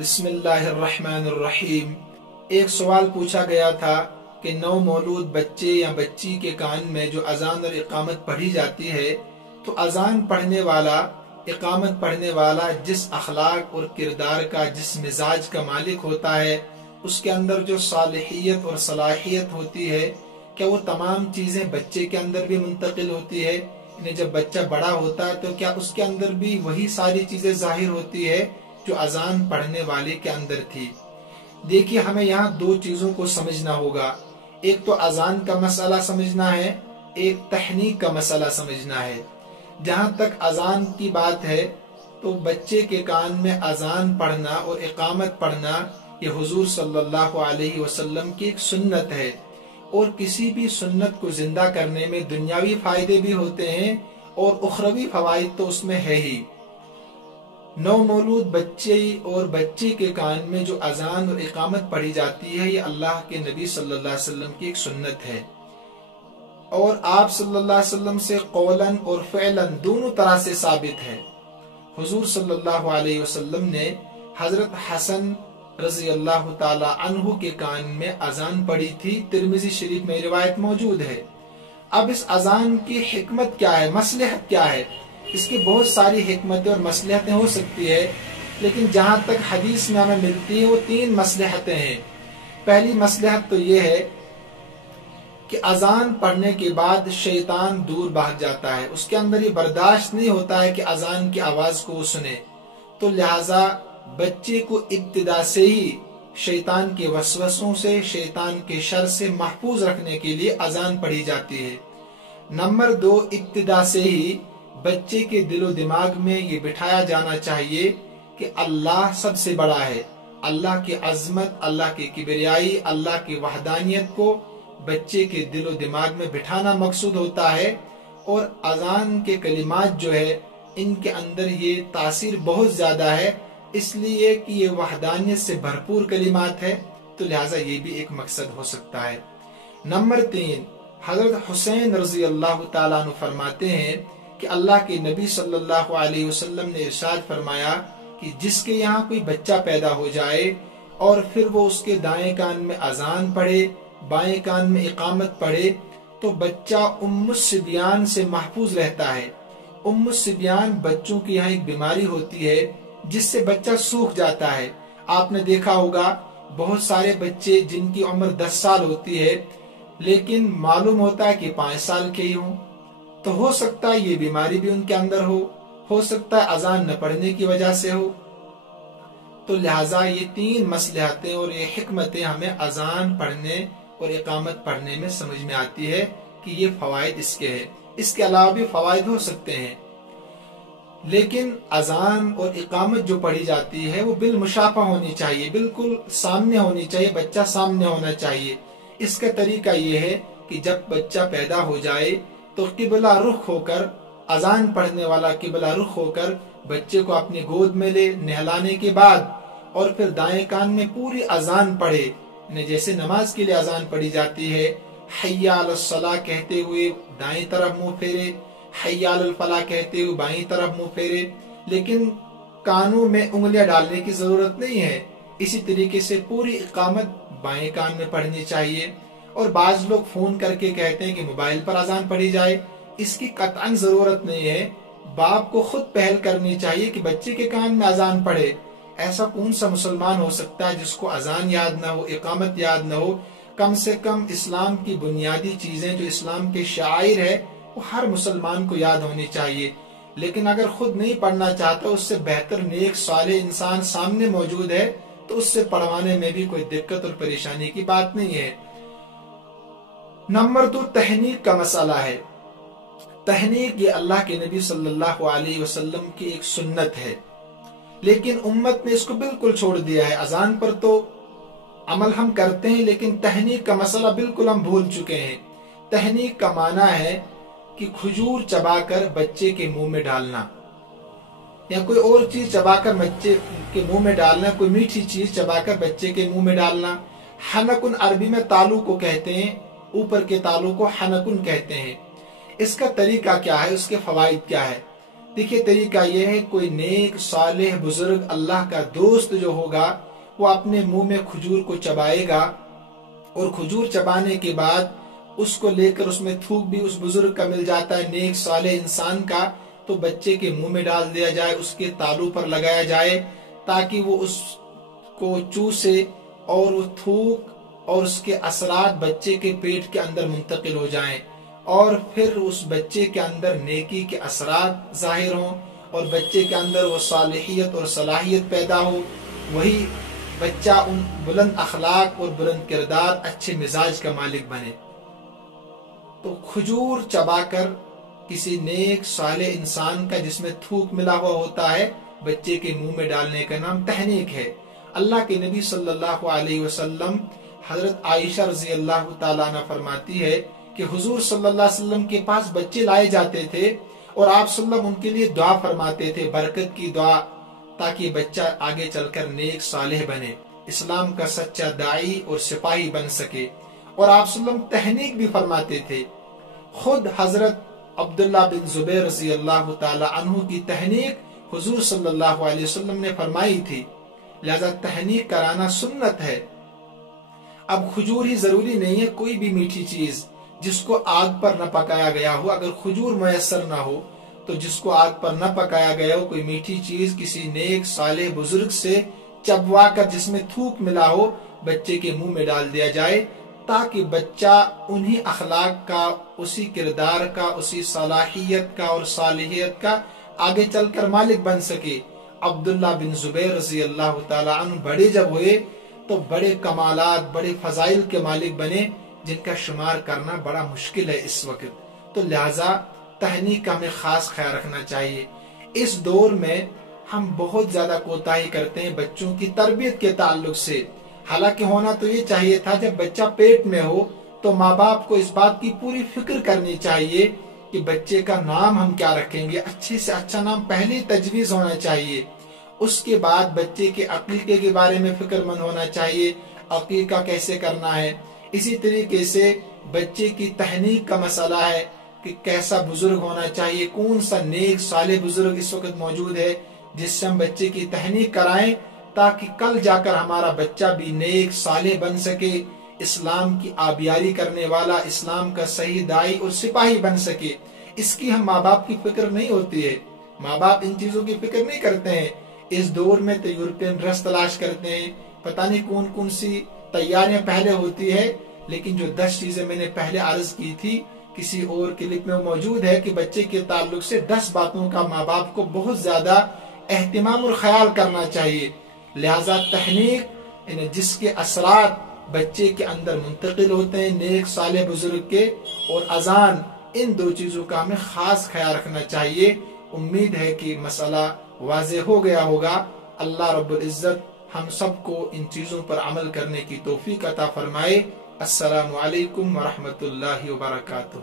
बिस्मिल्लाहिर्रहमानिर्रहीम। एक सवाल पूछा गया था कि नौ मौलूद बच्चे या बच्ची के कान में जो अजान और इकामत पढ़ी जाती है, तो अजान पढ़ने वाला, इकामत पढ़ने वाला जिस अखलाक और किरदार का, जिस मिजाज का मालिक होता है, उसके अंदर जो सालिहियत और सलाहियत होती है, क्या वो तमाम चीज़ें बच्चे के अंदर भी मुंतकिल होती है? यानी जब बच्चा बड़ा होता है तो क्या उसके अंदर भी वही सारी चीज़ें जाहिर होती है जो अजान पढ़ने वाले के अंदर थी? देखिए, हमें यहाँ दो चीज़ों को समझना होगा। एक तो अजान का मसला समझना है, एक तहनीक का मसला समझना है। जहाँ तक अजान की बात है तो बच्चे के कान में अजान पढ़ना और इकामत पढ़ना ये हुजूर सल्लल्लाहु अलैहि वसल्लम की एक सुन्नत है, और किसी भी सुन्नत को जिंदा करने में दुनियावी फायदे भी होते हैं और उखरवी फवाइद तो उसमें है ही। नौ मौलूद बच्चे और बच्चे के कान में जो अजान और इकामत पढ़ी जाती है, ये अल्लाह के नबी सल्लल्लाहु अलैहि वसल्लम की एक सुन्नत है, और आप सल्लल्लाहु अलैहि वसल्लम से कौलन और फ़अलन दोनों तरह से साबित है। हुजूर सल्लल्लाहु अलैहि वसल्लम ने हजरत हसन रज़ी अल्लाह ताला अन्हु के कान में अजान पढ़ी थी। तिरमिज़ी शरीफ में रिवायत मौजूद है। अब इस अजान की हिकमत क्या है, मसलहत क्या है? इसकी बहुत सारी हिकमतें और मसलहतें हो सकती है, लेकिन जहाँ तक हदीस में हमें मिलती है वो तीन मसलहतें हैं। पहली मसलहत तो ये है कि अजान पढ़ने के बाद शैतान दूर भाग जाता है, उसके अंदर ये बर्दाश्त नहीं होता है कि अजान की आवाज को वो सुने, तो लिहाजा बच्चे को इब्तिदा से ही शैतान के वसवसों से, शैतान के शर से महफूज रखने के लिए अजान पढ़ी जाती है। नंबर दो, इब्तिदा से ही बच्चे के दिलो दिमाग में ये बिठाया जाना चाहिए कि अल्लाह सबसे बड़ा है। अल्लाह की अजमत, अल्लाह की किबरियाई, अल्लाह की वहदानियत को बच्चे के दिलो दिमाग में बिठाना मकसूद होता है। और अजान के कलिमात जो है, इनके अंदर ये तासीर बहुत ज्यादा है, इसलिए कि ये वहदानियत से भरपूर कलिमात है, तो लिहाजा ये भी एक मकसद हो सकता है। नंबर तीन, हजरत हुसैन रजी अल्लाह ताला अन्हु फरमाते हैं कि अल्लाह के नबी सल्लल्लाहु अलैहि वसल्लम ने इरशाद फरमाया कि जिसके यहाँ कोई बच्चा पैदा हो जाए और फिर वो उसके दाएं कान में अजान पढ़े, बाएं कान में इकामत पढ़े, तो बच्चा उम्मुस्सिबियान से महफूज रहता है। उम्मुस्सिबियान बच्चों की यहाँ एक बीमारी होती है जिससे बच्चा सूख जाता है। आपने देखा होगा बहुत सारे बच्चे जिनकी उम्र 10 साल होती है, लेकिन मालूम होता है कि 5 साल के ही हों, तो हो सकता है ये बीमारी भी उनके अंदर हो सकता है अजान न पढ़ने की वजह से हो। तो लिहाजा ये तीन मसलहतें और ये हिकमतें हमें अजान पढ़ने और इकामत पढ़ने में समझ में आती है कि ये फवाइद इसके हैं। इसके अलावा भी फवाइद हो सकते हैं, लेकिन अजान और इकामत जो पढ़ी जाती है वो बिल मुशाफा होनी चाहिए, बिल्कुल सामने होनी चाहिए, बच्चा सामने होना चाहिए। इसका तरीका ये है कि जब बच्चा पैदा हो जाए तो किबला रुख होकर, अजान पढ़ने वाला किबला रुख होकर बच्चे को अपनी गोद में ले, नहलाने के बाद, और फिर दाएं कान में पूरी अजान पढ़े। जैसे नमाज के लिए अजान पढ़ी जाती है, हय्या अलस सलाह कहते हुए दाएं तरफ मुंह फेरे, हय्या अलल फलाह कहते हुए बाईं तरफ मुंह फेरे, लेकिन कानों में उंगलियां डालने की जरूरत नहीं है। इसी तरीके से पूरी इकामत बाएं कान में पढ़नी चाहिए। और बाज लोग फोन करके कहते हैं कि मोबाइल पर अजान पढ़ी जाए, इसकी कतई जरूरत नहीं है। बाप को खुद पहल करनी चाहिए कि बच्चे के कान में अजान पढ़े। ऐसा कौन सा मुसलमान हो सकता है जिसको अजान याद ना हो, इकामत याद ना हो? कम से कम इस्लाम की बुनियादी चीजें जो इस्लाम के शायर है वो हर मुसलमान को याद होनी चाहिए। लेकिन अगर खुद नहीं पढ़ना चाहता, उससे बेहतर नेक साले इंसान सामने मौजूद है, तो उससे पढ़वाने में भी कोई दिक्कत और परेशानी की बात नहीं है। नंबर 2, तहनीक का मसला है। तहनीक ये अल्लाह के नबी सल्लल्लाहु अलैहि वसल्लम की एक सुन्नत है, लेकिन उम्मत ने इसको बिल्कुल छोड़ दिया है। अजान पर तो अमल हम करते हैं, लेकिन तहनीक का मसला बिल्कुल हम भूल चुके हैं। तहनीक का माना है कि खजूर चबाकर बच्चे के मुंह में डालना, या कोई और चीज चबाकर बच्चे के मुंह में डालना, कोई मीठी चीज चबाकर बच्चे के मुंह में डालना। हनकुन अरबी में तालू को कहते हैं, ऊपर के तालू को हनकुन कहते हैं। इसका तरीका क्या है, उसके फवाइद क्या है? دیکھیے طریقہ یہ ہے، کوئی نیک صالح بزرگ اللہ کا دوست جو ہوگا وہ اپنے منہ میں کھجور کو چبائے گا، اور کھجور چبانے کے بعد اس کو لے کر اس میں تھوک بھی اس بزرگ کا مل جاتا ہے، نیک صالح انسان کا، تو بچے کے منہ میں ڈال دیا جائے، اس کے تالو پر لگایا جائے تاکہ وہ اس کو چوسے اور وہ تھوک اور اس کے اثرات بچے کے پیٹ کے اندر منتقل ہو جائیں، اور پھر اس بچے کے اندر نیکی کے اثرات ظاہر ہوں اور بچے کے اندر وہ صالحیت اور صلاحیت پیدا ہو، وہی بچہ ان بلند اخلاق اور بلند کردار اچھے مزاج کا مالک بنے۔ تو کھجور چبا کر کسی نیک صالح انسان کا جس میں تھوک ملا ہوا ہوتا ہے بچے کے منہ میں ڈالنے کا نام تحنیک ہے۔ اللہ کے نبی صلی اللہ علیہ وسلم حضرت عائشہ رضی اللہ تعالیٰ عنہ فرماتی ہے کہ حضور صلی اللہ علیہ وسلم کے پاس بچے لائے جاتے تھے اور آپ صلی اللہ علیہ وسلم ان کے لیے دعا فرماتے تھے، برکت کی دعا، تاکہ بچہ آگے چل کر نیک صالح بنے، اسلام کا سچا داعی اور سپاہی بن سکے۔ اور آپ صلی اللہ علیہ وسلم تحنیک بھی فرماتے تھے۔ خود حضرت عبداللہ بن زبیر رضی اللہ تعالی عنہ کی تحنیک حضور صلی اللہ علیہ وسلم نے فرمائی تھی، لہذا تحنیک کرانا سنت ہے۔ اب کھجور ہی ضروری نہیں ہے، کوئی بھی میٹھی چیز جس کو آگ پر نہ پکایا گیا ہو، اگر کھجور میسر نہ ہو تو جس کو آگ پر نہ پکایا گیا ہو کوئی میٹھی چیز کسی نیک صالح بزرگ سے چبوا کر جس میں تھوک ملا ہو بچے کے منہ میں ڈال دیا جائے، تاکہ بچہ انہی اخلاق کا، اسی کردار کا، اسی صلاحیت کا اور صالحیت کا آگے چل کر مالک بن سکے۔ عبداللہ بن زبیر رضی اللہ تعالی عنہ بڑے جب ہوئے تو بڑے کمالات، بڑے فضائل کے مالک بنے جن کا شمار کرنا بڑا مشکل ہے اس وقت، تو لہٰذا تحنیک کا ہمیں خاص خیال رکھنا چاہیے۔ اس دور میں ہم بہت زیادہ کوتاہی کرتے ہیں بچوں کی تربیت کے تعلق سے، حالانکہ ہونا تو یہ چاہیے تھا جب بچہ پیٹ میں ہو تو ماں باپ کو اس بات کی پوری فکر کرنی چاہیے کہ بچے کا نام ہم کیا رکھیں گے، اچھے سے اچھا نام پہلے تجویز ہونا چاہیے، اس کے بعد بچے کے عقیقے کے بارے میں فکر مند ہونا چاہیے، عقیقہ کیسے کرنا ہے۔ اسی طریقے سے بچے کی تحنیک کا مسئلہ ہے کہ کیسا بزرگ ہونا چاہیے، کون سا نیک صالح بزرگ اس وقت موجود ہے جس سے ہم بچے کی تحنیک کرائیں تاکہ کل جا کر ہمارا بچہ بھی نیک صالح بن سکے، اسلام کی آبیاری کرنے والا، اسلام کا صحیح داعی اور سپاہی بن سکے۔ اس کی ہم ماں باپ کی فکر نہیں ہوتی ہے، ماں باپ ان چیزوں کی فکر نہیں کرتے ہیں۔ اس دور میں تو یورپین ڈریس تلاش کرتے ہیں، پتہ نہیں کون کون سی تیاریاں پہلے ہوتی ہے، لیکن جو 10 چیزیں میں نے پہلے عرض کی تھی کسی اور کلپ میں موجود ہے کہ بچے کے تعلق سے 10 باتوں کا ماں باپ کو بہت زیادہ اہتمام اور خیال کرنا چاہیے۔ لہذا تحنیک جس کے اثرات بچے کے اندر منتقل ہوتے ہیں نیک صالح بزرگ کے، اور اذان، ان 2 چیزوں کا ہمیں خاص خیال رکھنا چاہیے۔ امید ہے کہ مسئلہ واضح ہو گیا ہوگا۔ اللہ رب العزت ہم سب کو ان چیزوں پر عمل کرنے کی توفیق عطا فرمائے۔ السلام علیکم ورحمۃ اللہ وبرکاتہ۔